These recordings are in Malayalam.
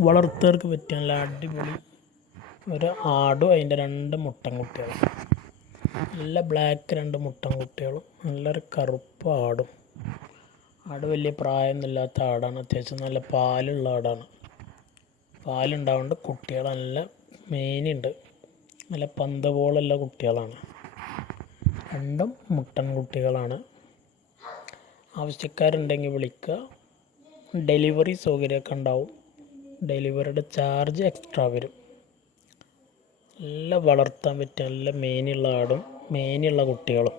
വളർത്തുകാർക്ക് പറ്റിയ നല്ല അടിപൊളി ഒരു ആടും അതിന്റെ രണ്ട് മുട്ടൻകുട്ടികളും നല്ല ബ്ലാക്ക് രണ്ട് മുട്ടൻകുട്ടികളും നല്ലൊരു കറുപ്പ് ആടും. ആട് വലിയ പ്രായമൊന്നുമില്ലാത്ത ആടാണ്. അത്യാവശ്യം നല്ല പാലുള്ള ആടാണ്. പാലുണ്ടാവുന്നുണ്ട്. കുട്ടികൾ നല്ല മെയിനുണ്ട് നല്ല പന്ത പോലുള്ള കുട്ടികളാണ്. രണ്ടും മുട്ടൻ കുട്ടികളാണ്. ആവശ്യക്കാരുണ്ടെങ്കിൽ വിളിക്കുക. ഡെലിവറി സൗകര്യമൊക്കെ ഉണ്ടാവും. ഡെലിവറിയുടെ ചാർജ് എക്സ്ട്രാ വരും. നല്ല വളർത്താൻ പറ്റിയ നല്ല മേനിയുള്ള ആടും മേനിയുള്ള കുട്ടികളും.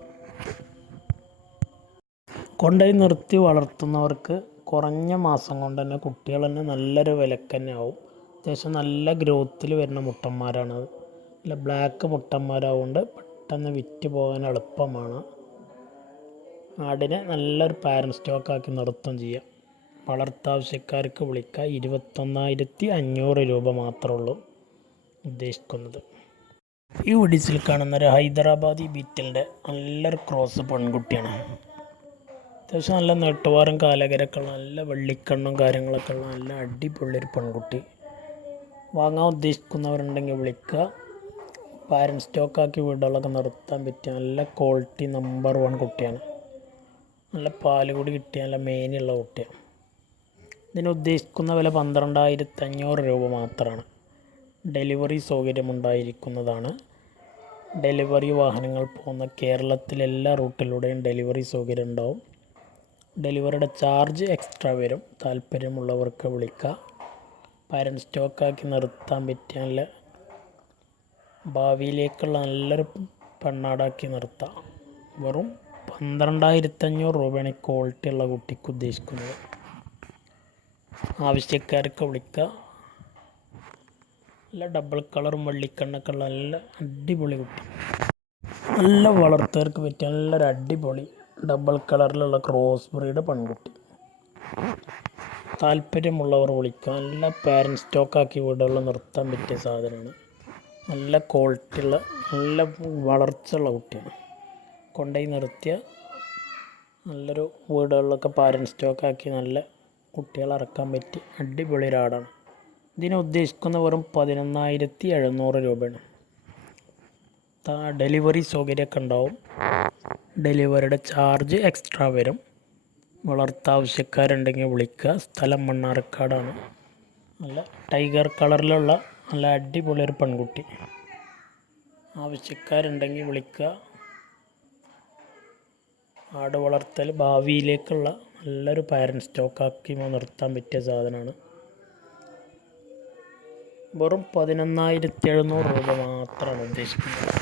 കൊണ്ടുപോയി നിർത്തി വളർത്തുന്നവർക്ക് കുറഞ്ഞ മാസം കൊണ്ട് തന്നെ കുട്ടികൾ തന്നെ നല്ലൊരു വിലക്ക് തന്നെ ആവും. അത്യാവശ്യം നല്ല ഗ്രോത്തിൽ വരുന്ന മുട്ടന്മാരാണത് നല്ല ബ്ലാക്ക് മുട്ടന്മാരാവുകൊണ്ട് പെട്ടെന്ന് വിറ്റ് പോകാൻ എളുപ്പമാണ്. ആടിനെ നല്ലൊരു പാരൻ സ്റ്റോക്കാക്കി നിർത്തുകയും ചെയ്യാം. വളർത്താവശ്യക്കാർക്ക് വിളിക്കാൻ ഇരുപത്തൊന്നായിരത്തി അഞ്ഞൂറ് രൂപ മാത്രമേ ഉള്ളൂ ഉദ്ദേശിക്കുന്നത് ഈ ഒഡീസിൽ കാണുന്ന ഒരു ഹൈദരാബാദി ബീറ്റലിന്റെ നല്ലൊരു ക്രോസ് പെൺകുട്ടിയാണ്. അത്യാവശ്യം നല്ല നെട്ടുവാറും കാലകരൊക്കെ ഉള്ള നല്ല വെള്ളിക്കണ്ണും കാര്യങ്ങളൊക്കെ ഉള്ള നല്ല അടിപൊളിയൊരു പെൺകുട്ടി. വാങ്ങാൻ ഉദ്ദേശിക്കുന്നവരുണ്ടെങ്കിൽ വിളിക്കുക. പാരൻ സ്റ്റോക്കാക്കി വീടുകളൊക്കെ നിർത്താൻ പറ്റിയ നല്ല ക്വാളിറ്റി നമ്പർ വൺ കുട്ടിയാണ്. നല്ല പാൽ കൂടി കിട്ടിയ നല്ല മേനിയുള്ള കുട്ടിയാണ്. ഇതിന് ഉദ്ദേശിക്കുന്ന വില പന്ത്രണ്ടായിരത്തി അഞ്ഞൂറ് രൂപ മാത്രമാണ്. ഡെലിവറി സൗകര്യമുണ്ടായിരിക്കുന്നതാണ്. ഡെലിവറി വാഹനങ്ങൾ പോകുന്ന കേരളത്തിലെ എല്ലാ റൂട്ടിലൂടെയും ഡെലിവറി സൗകര്യം ഉണ്ടാവും ഡെലിവറിയുടെ ചാർജ് എക്സ്ട്രാ വരും. താല്പര്യമുള്ളവർക്ക് വിളിക്കുക പാരൻ സ്റ്റോക്കാക്കി നിർത്താൻ പറ്റിയ നല്ല ഭാവിയിലേക്കുള്ള നല്ലൊരു പെണ്ണാടാക്കി നിർത്താം. വെറും പന്ത്രണ്ടായിരത്തഞ്ഞൂറ് രൂപയാണ് ക്വാളിറ്റി ഉള്ള കുട്ടിക്ക് ഉദ്ദേശിക്കുന്നത്. ആവശ്യക്കാർക്ക് വിളിക്കുക നല്ല ഡബിൾ കളറും വെള്ളിക്കണ്ണൊക്കെ ഉള്ള നല്ല അടിപൊളി കുട്ടി. നല്ല വളർത്തുകാർക്ക് പറ്റിയ നല്ലൊരു അടിപൊളി ഡബിൾ കളറിലുള്ള ക്രോസ് ബ്രീഡ് പെൺകുട്ടി. താല്പര്യമുള്ളവർ വിളിക്കുക നല്ല പാരൻ സ്റ്റോക്കാക്കി വീടുകളിൽ നിർത്താൻ പറ്റിയ സാധനമാണ്. നല്ല ക്വാളിറ്റി ഉള്ള നല്ല വളർച്ചയുള്ള കുട്ടിയാണ്. കൊണ്ടുപോയി നിർത്തിയ നല്ലൊരു വീടുകളിലൊക്കെ പാരൻ സ്റ്റോക്കാക്കി നല്ല കുട്ടികളെ ഇറക്കാൻ പറ്റി അടിപൊളി റാഡാണ് ഇതിനെ ഉദ്ദേശിക്കുന്ന വെറും പതിനൊന്നായിരത്തി എഴുന്നൂറ് രൂപയാണ് ഡെലിവറി സൗകര്യമൊക്കെ ഉണ്ടാവും. ഡെലിവറിയുടെ ചാർജ് എക്സ്ട്രാ വരും. വളർത്താവശ്യക്കാരുണ്ടെങ്കിൽ വിളിക്കുക. സ്ഥലം മണ്ണാർക്കാടാണ്. നല്ല ടൈഗർ കളറിലുള്ള നല്ല അടിപൊളി ഒരു പെൺകുട്ടി. ആവശ്യക്കാരുണ്ടെങ്കിൽ വിളിക്കുക. ആട് വളർത്തൽ ഭാവിയിലേക്കുള്ള നല്ലൊരു പാരൻ സ്റ്റോക്കാക്കി നിർത്താൻ പറ്റിയ സാധനമാണ്. വെറും പതിനൊന്നായിരത്തി എഴുന്നൂറ് രൂപ മാത്രമാണ് ഉദ്ദേശിക്കുന്നത്.